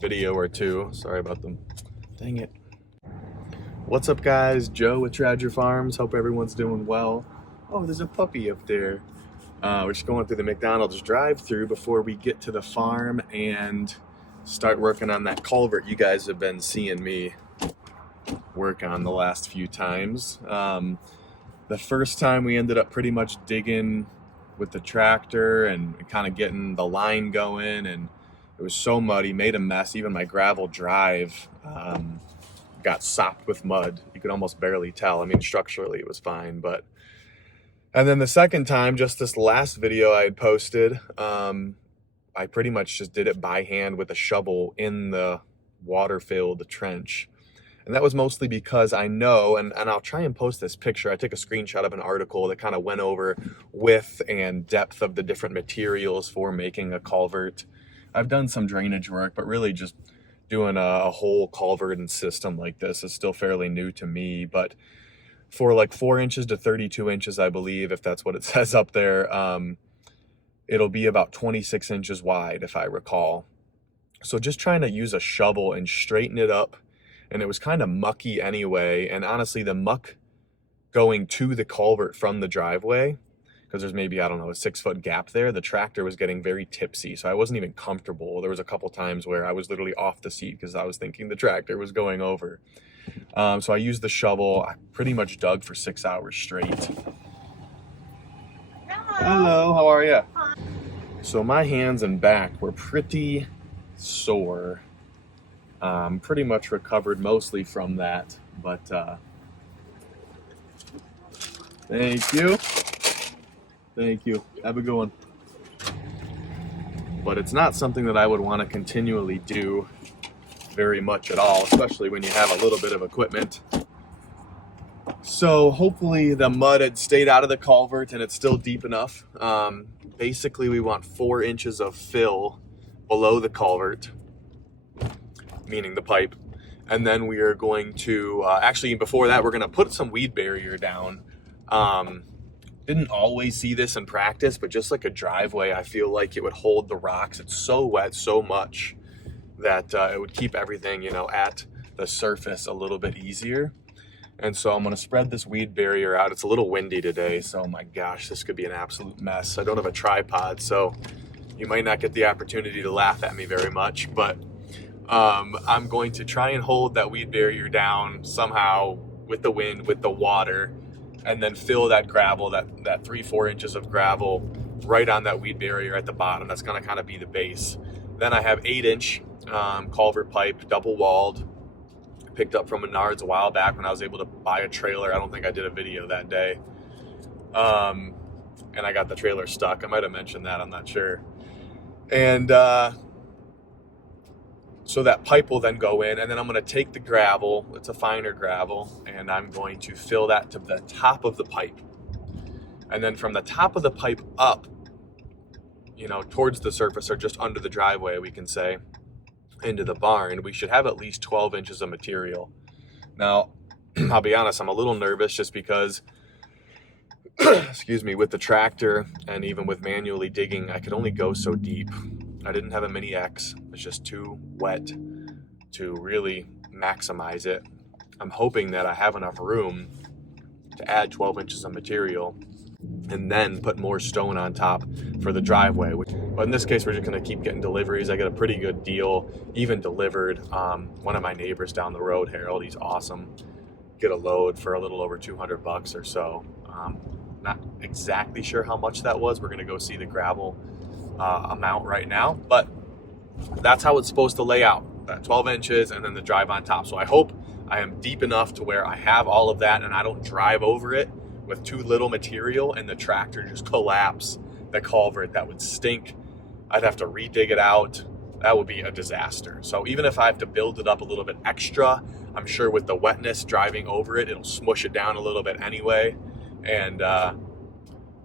video or two. Sorry about them. Dang it. What's up, guys? Joe with Treasure Farms. Hope everyone's doing well. Oh, there's a puppy up there. We're just going through the McDonald's drive-thru before we get to the farm and start working on that culvert you guys have been seeing me work on the last few times. The first time we ended up pretty much digging with the tractor and kind of getting the line going, and it was so muddy, made a mess. Even my gravel drive got sopped with mud. You could almost barely tell. I mean, structurally it was fine, but. And then the second time, just this last video I had posted, I pretty much just did it by hand with a shovel in the water-filled trench. And that was mostly because I know, and I'll try and post this picture. I took a screenshot of an article that kind of went over width and depth of the different materials for making a culvert. I've done some drainage work, but really just doing a whole culvert and system like this is still fairly new to me. But for like 4 inches to 32 inches, I believe, if that's what it says up there, it'll be about 26 inches wide, if I recall. So just trying to use a shovel and straighten it up. And it was kind of mucky anyway. And honestly, the muck going to the culvert from the driveway, because there's maybe, I don't know, a 6-foot gap there, the tractor was getting very tipsy. So I wasn't even comfortable. There was a couple times where I was literally off the seat because I was thinking the tractor was going over. So I used the shovel. I pretty much dug for 6 hours straight. Hello, how are you? So my hands and back were pretty sore. Pretty much recovered mostly from that, but thank you, have a good one. But it's not something that I would want to continually do very much at all, especially when you have a little bit of equipment. So hopefully the mud had stayed out of the culvert and it's still deep enough. Basically we want 4 inches of fill below the culvert, meaning the pipe, and then we are going to actually before that we're going to put some weed barrier down. Didn't always see this in practice, but just like a driveway, I feel like it would hold the rocks. It's so wet so much that it would keep everything, you know, at the surface a little bit easier. And so I'm going to spread this weed barrier out. It's a little windy today, so my gosh, this could be an absolute mess. I don't have a tripod, so you might not get the opportunity to laugh at me very much, but I'm going to try and hold that weed barrier down somehow with the wind, with the water, and then fill that gravel, that 3-4 inches of gravel right on that weed barrier at the bottom. That's going to kind of be the base. Then I have 8-inch culvert pipe, double walled, picked up from Menards a while back when I was able to buy a trailer. I don't think I did a video that day. And I got the trailer stuck. I might have mentioned that, I'm not sure. And so that pipe will then go in, and then I'm going to take the gravel, it's a finer gravel, and I'm going to fill that to the top of the pipe. And then from the top of the pipe up, you know, towards the surface or just under the driveway, we can say, into the barn, we should have at least 12 inches of material. Now, I'll be honest, I'm a little nervous just because, excuse me, with the tractor and even with manually digging, I could only go so deep. I didn't have a mini X. It's just too wet to really maximize it. I'm hoping that I have enough room to add 12 inches of material and then put more stone on top for the driveway. But in this case, we're just gonna keep getting deliveries. I got a pretty good deal, even delivered. One of my neighbors down the road, Harold, he's awesome. Get a load for a little over 200 bucks or so. Not exactly sure how much that was. We're gonna go see the gravel amount right now, but that's how it's supposed to lay out, that 12 inches and then the drive on top. So I hope I am deep enough to where I have all of that and I don't drive over it with too little material and the tractor just collapse the culvert. That would stink. I'd have to redig it out. That would be a disaster. So even if I have to build it up a little bit extra, I'm sure with the wetness driving over it, it'll smush it down a little bit anyway. And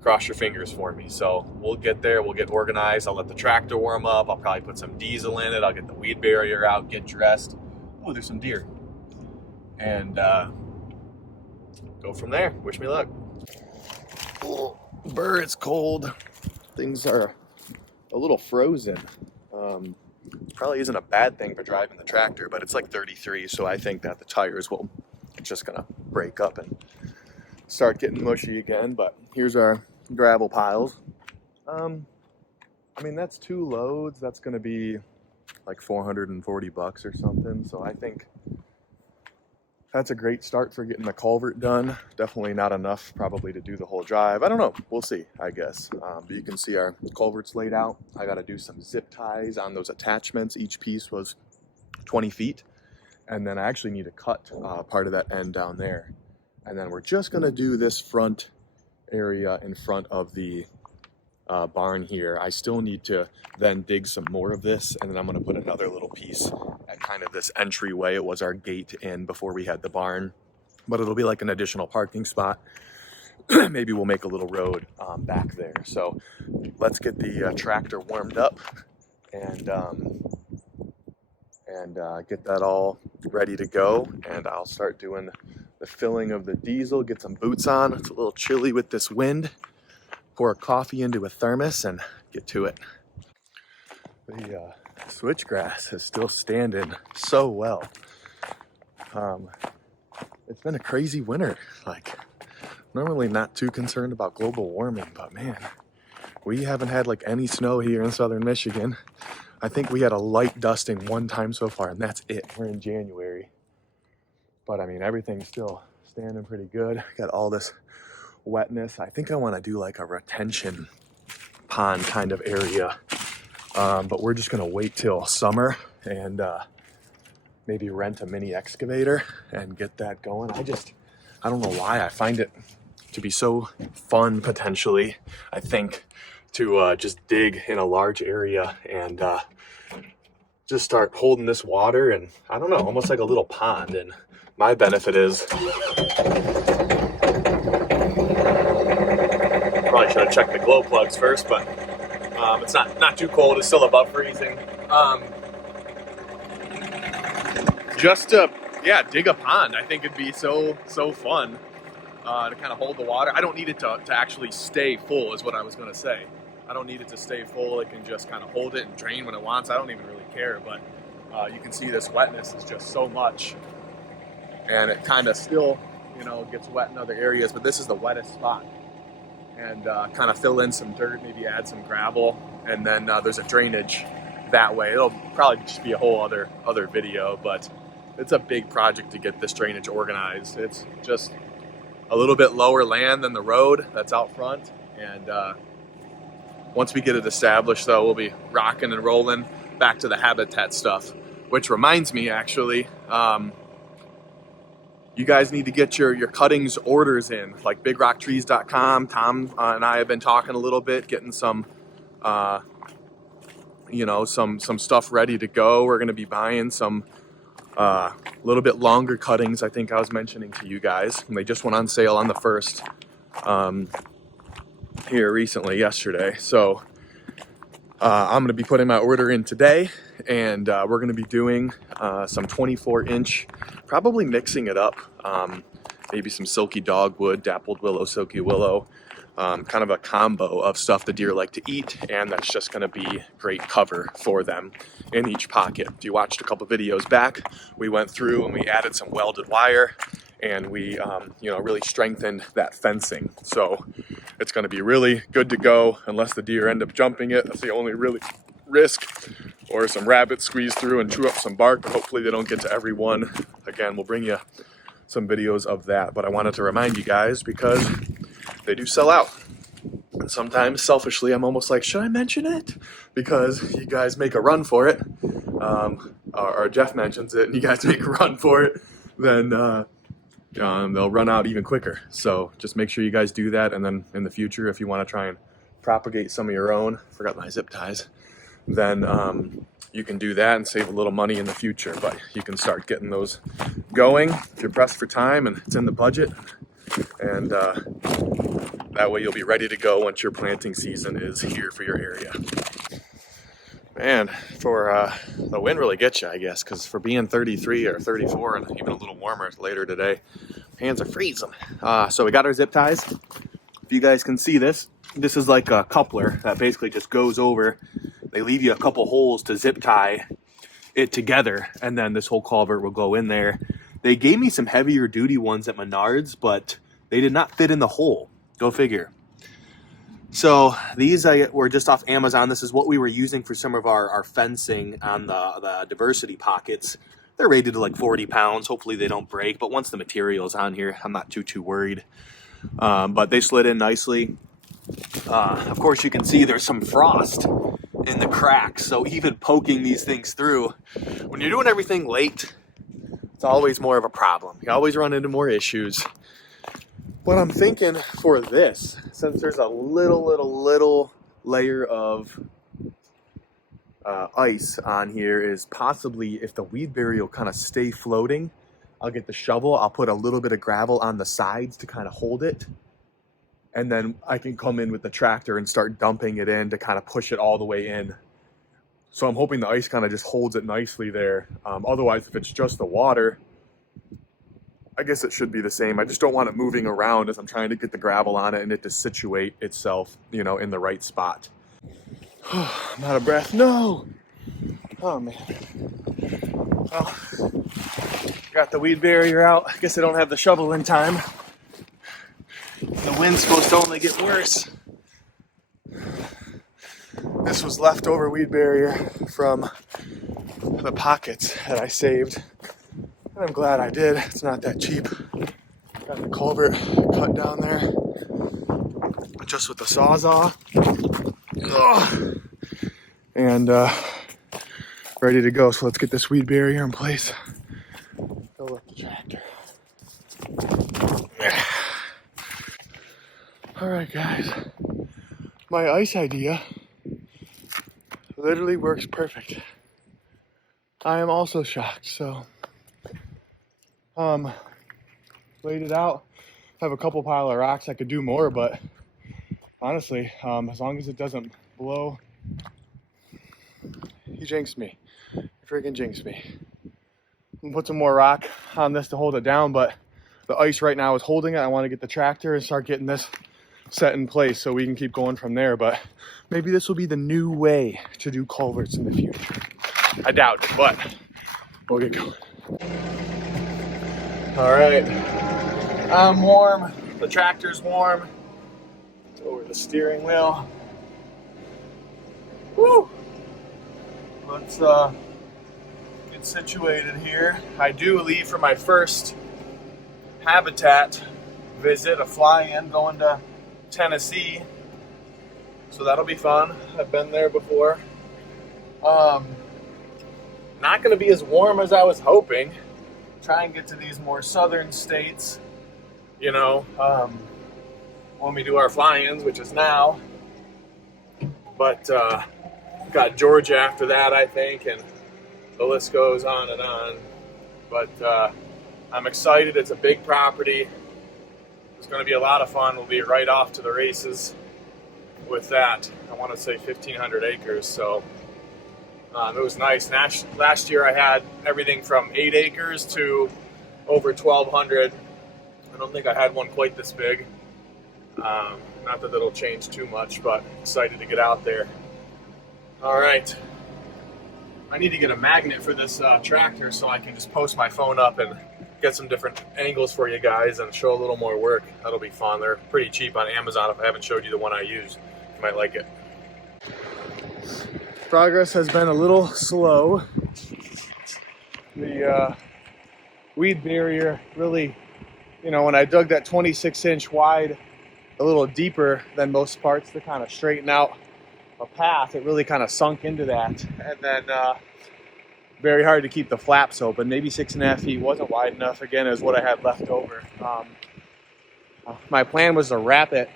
cross your fingers for me. So we'll get there, we'll get organized. I'll let the tractor warm up. I'll probably put some diesel in it. I'll get the weed barrier out, get dressed. Oh, there's some deer. And go from there. Wish me luck. Oh, burr, it's cold. Things are a little frozen. Probably isn't a bad thing for driving the tractor, but it's like 33, so I think that the tires will just gonna break up and start getting mushy again. But here's our gravel piles. I mean, that's 2 loads. That's gonna be like 440 bucks or something. So I think that's a great start for getting the culvert done. Definitely not enough probably to do the whole drive. I don't know, we'll see, I guess. But you can see our culverts laid out. I gotta do some zip ties on those attachments. Each piece was 20 feet. And then I actually need to cut part of that end down there. And then we're just gonna do this front area in front of the barn here. I still need to then dig some more of this, and then I'm going to put another little piece at kind of this entryway. It was our gate in before we had the barn, but it'll be like an additional parking spot. Maybe we'll make a little road back there. So let's get the tractor warmed up and get that all ready to go, and I'll start doing the filling of the diesel. Get some boots on. It's a little chilly with this wind. Pour a coffee into a thermos and get to it. The switchgrass is still standing so well. It's been a crazy winter. Like, normally not too concerned about global warming, but man, we haven't had like any snow here in southern Michigan. I think we had a light dusting one time so far, and that's it. We're in January. But I mean, everything's still standing pretty good. Got all this wetness. I think I want to do like a retention pond kind of area, but we're just gonna wait till summer and maybe rent a mini excavator and get that going. I don't know why I find it to be so fun, potentially, I think, to just dig in a large area and just start holding this water, and I don't know, almost like a little pond. And my benefit is, probably should have checked the glow plugs first, but it's not too cold. It's still above freezing. Just to dig a pond. I think it'd be so fun to kind of hold the water. I don't need it to actually stay full, is what I was going to say. I don't need it to stay full. It can just kind of hold it and drain when it wants. I don't even really care, but you can see this wetness is just so much, and it kind of still, gets wet in other areas, but this is the wettest spot. And kind of fill in some dirt, maybe add some gravel, and then there's a drainage that way. It'll probably just be a whole other video, but it's a big project to get this drainage organized. It's just a little bit lower land than the road that's out front, and once we get it established, though, we'll be rocking and rolling back to the habitat stuff. Which reminds me, actually, you guys need to get your cuttings orders in, like bigrocktrees.com. Tom and I have been talking a little bit, getting some some stuff ready to go. We're going to be buying some little bit longer cuttings, I think I was mentioning to you guys. And they just went on sale on the 1st here recently, yesterday. So I'm going to be putting my order in today, and we're going to be doing some 24-inch, probably mixing it up, maybe some silky dogwood, dappled willow, silky willow, kind of a combo of stuff the deer like to eat, and that's just going to be great cover for them in each pocket. If you watched a couple videos back, we went through and we added some welded wire, and we really strengthened that fencing. So it's going to be really good to go, unless the deer end up jumping it. That's the only really risk, or some rabbits squeeze through and chew up some bark, but hopefully they don't get to every one. Again, we'll bring you some videos of that, but I wanted to remind you guys because they do sell out. And sometimes, selfishly, I'm almost like, should I mention it? Because you guys make a run for it, or Jeff mentions it, and you guys make a run for it, then they'll run out even quicker. So just make sure you guys do that, and then in the future, if you want to try and propagate some of your own, forgot my zip ties, then you can do that and save a little money in the future. But you can start getting those going if you're pressed for time and it's in the budget, and that way you'll be ready to go once your planting season is here for your area. Man, for the wind really gets you, I guess, because for being 33 or 34 and even a little warmer later today, hands are freezing. So we got our zip ties. If you guys can see this, this is like a coupler that basically just goes over They leave you a couple holes to zip tie it together, and then this whole culvert will go in there. They gave me some heavier duty ones at Menards, but they did not fit in the hole. Go figure. So these were just off Amazon. This is what we were using for some of our fencing on the diversity pockets. They're rated to like 40 pounds. Hopefully they don't break, but once the material is on here, I'm not too worried. But they slid in nicely. Of course, you can see there's some frost in the cracks, so even poking these things through, when you're doing everything late, it's always more of a problem. You always run into more issues. What I'm thinking for this, since there's a little layer of ice on here, is possibly if the weed barrier will kind of stay floating, I'll get the shovel, I'll put a little bit of gravel on the sides to kind of hold it, and then I can come in with the tractor and start dumping it in to kind of push it all the way in. So I'm hoping the ice kind of just holds it nicely there. Otherwise, if it's just the water, I guess it should be the same. I just don't want it moving around as I'm trying to get the gravel on it and it to situate itself, you know, in the right spot. I'm out of breath. No! Oh, man. Well, got the weed barrier out. I guess I don't have the shovel in time. The wind's supposed to only get worse. This was leftover weed barrier from the pockets that I saved. And I'm glad I did. It's not that cheap. Got the culvert cut down there just with the Sawzall. Ugh. And ready to go. So let's get this weed barrier in place. Fill up the tractor. All right, guys. My ice idea literally works perfect. I am also shocked. So laid it out. I have a couple pile of rocks. I could do more, but honestly, as long as it doesn't blow, he jinxed me. He freaking jinxed me. I'm gonna put some more rock on this to hold it down, but the ice right now is holding it. I want to get the tractor and start getting this set in place so we can keep going from there. But maybe this will be the new way to do culverts in the future. I doubt it, but we'll get going. All right, I'm warm. The tractor's warm. It's over the steering wheel. Woo! Let's get situated here. I do leave for my first habitat visit, a fly-in going to Tennessee. So that'll be fun. I've been there before. Not going to be as warm as I was hoping. Try and get to these more southern states, you know, when we do our fly-ins, which is now. But got Georgia after that, I think, and the list goes on and on. But I'm excited. It's a big property. It's going to be a lot of fun. We'll be right off to the races with that. I want to say 1,500 acres, so it was nice. Last year I had everything from 8 acres to over 1,200. I don't think I had one quite this big. Not that it'll change too much, but excited to get out there. All right. I need to get a magnet for this tractor so I can just post my phone up and get some different angles for you guys and show a little more work. That'll be fun. They're pretty cheap on Amazon. If I haven't showed you the one I use, you might like it. Progress has been a little slow. The weed barrier really, you know, when I dug that 26-inch wide a little deeper than most parts to kind of straighten out a path, it really kind of sunk into that. And then very hard to keep the flaps open. Maybe 6.5 feet wasn't wide enough, again, as what I had left over. My plan was to wrap it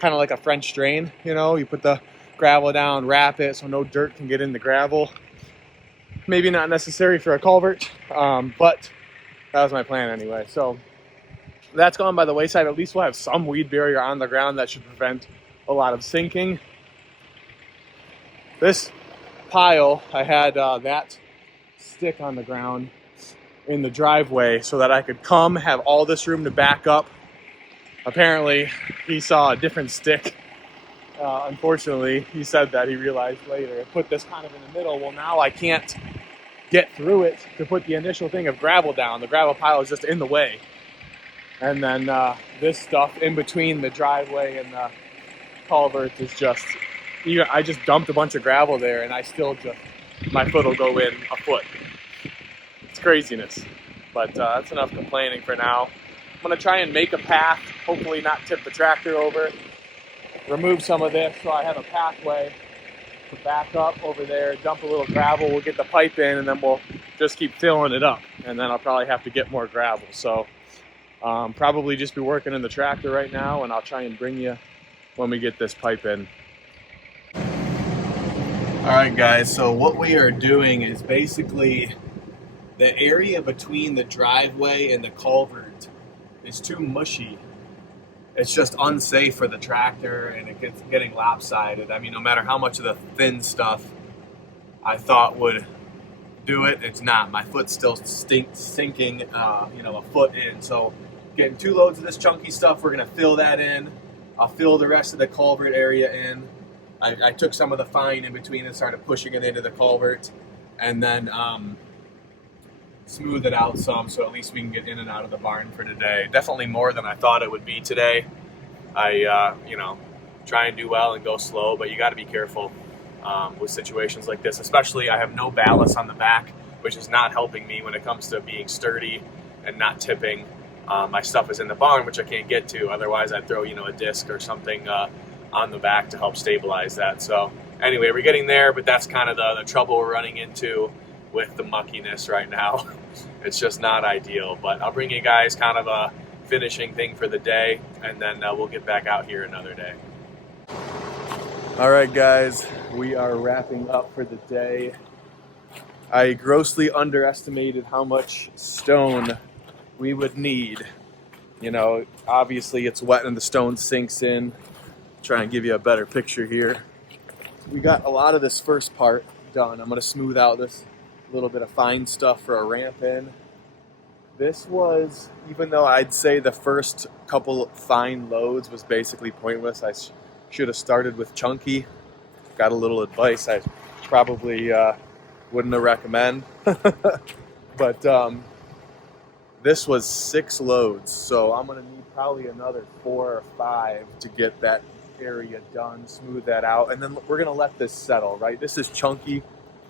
kind of like a French drain, you know, you put the gravel down, wrap it so no dirt can get in the gravel. Maybe not necessary for a culvert, but that was my plan anyway. So that's gone by the wayside. At least we'll have some weed barrier on the ground that should prevent a lot of sinking. This pile, I had that stick on the ground in the driveway so that I could come, have all this room to back up. Apparently, he saw a different stick Unfortunately, he said that he realized later. It put this kind of in the middle. Well, now I can't get through it to put the initial thing of gravel down. The gravel pile is just in the way. And then this stuff in between the driveway and the culvert is just, I just dumped a bunch of gravel there and I still just, my foot will go in a foot. It's craziness. But that's enough complaining for now. I'm gonna try and make a path, hopefully not tip the tractor over, remove some of this so I have a pathway to back up over there, dump a little gravel, we'll get the pipe in, and then we'll just keep filling it up. And then I'll probably have to get more gravel. So probably just be working in the tractor right now, and I'll try and bring you when we get this pipe in. All right, guys, so what we are doing is basically the area between the driveway and the culvert is too mushy. It's just unsafe for the tractor, and it gets getting lopsided. I mean, no matter how much of the thin stuff I thought would do it, it's not. My foot's still sinking, a foot in. So getting 2 loads of this chunky stuff, we're gonna fill that in. I'll fill the rest of the culvert area in. I took some of the fine in between and started pushing it into the culvert, and then smooth it out some so at least we can get in and out of the barn for today. Definitely more than I thought it would be today. I try and do well and go slow, but you got to be careful with situations like this. Especially I have no ballast on the back, which is not helping me when it comes to being sturdy and not tipping. My stuff is in the barn, which I can't get to. Otherwise I'd throw a disc or something on the back to help stabilize that. So anyway, we're getting there, but that's kind of the trouble we're running into with the muckiness right now. It's just not ideal, but I'll bring you guys kind of a finishing thing for the day, and then we'll get back out here another day. All right, guys, we are wrapping up for the day. I grossly underestimated how much stone we would need. Obviously it's wet and the stone sinks in. Try and give you a better picture here. We got a lot of this first part done. I'm gonna smooth out this little bit of fine stuff for a ramp in. This was, even though I'd say the first couple fine loads was basically pointless, I should have started with chunky. Got a little advice I probably wouldn't have recommend. But this was 6 loads, so I'm gonna need probably another 4 or 5 to get that area done, smooth that out, and then we're gonna let this settle, right? This is chunky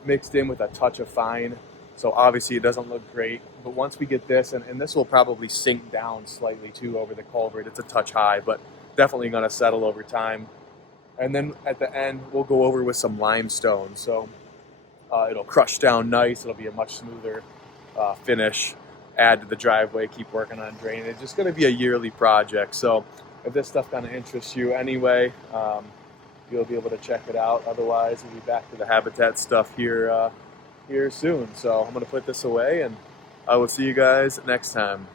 mixed in with a touch of fine, so obviously it doesn't look great, but once we get this, and this will probably sink down slightly too over the culvert. It's a touch high, but definitely gonna settle over time. And then at the end we'll go over with some limestone, so it'll crush down nice. It'll be a much smoother finish. Add to the driveway, keep working on drainage. It's just gonna be a yearly project, so if this stuff kind of interests you anyway, you'll be able to check it out. Otherwise, we'll be back to the habitat stuff here soon. So I'm going to put this away, and I will see you guys next time.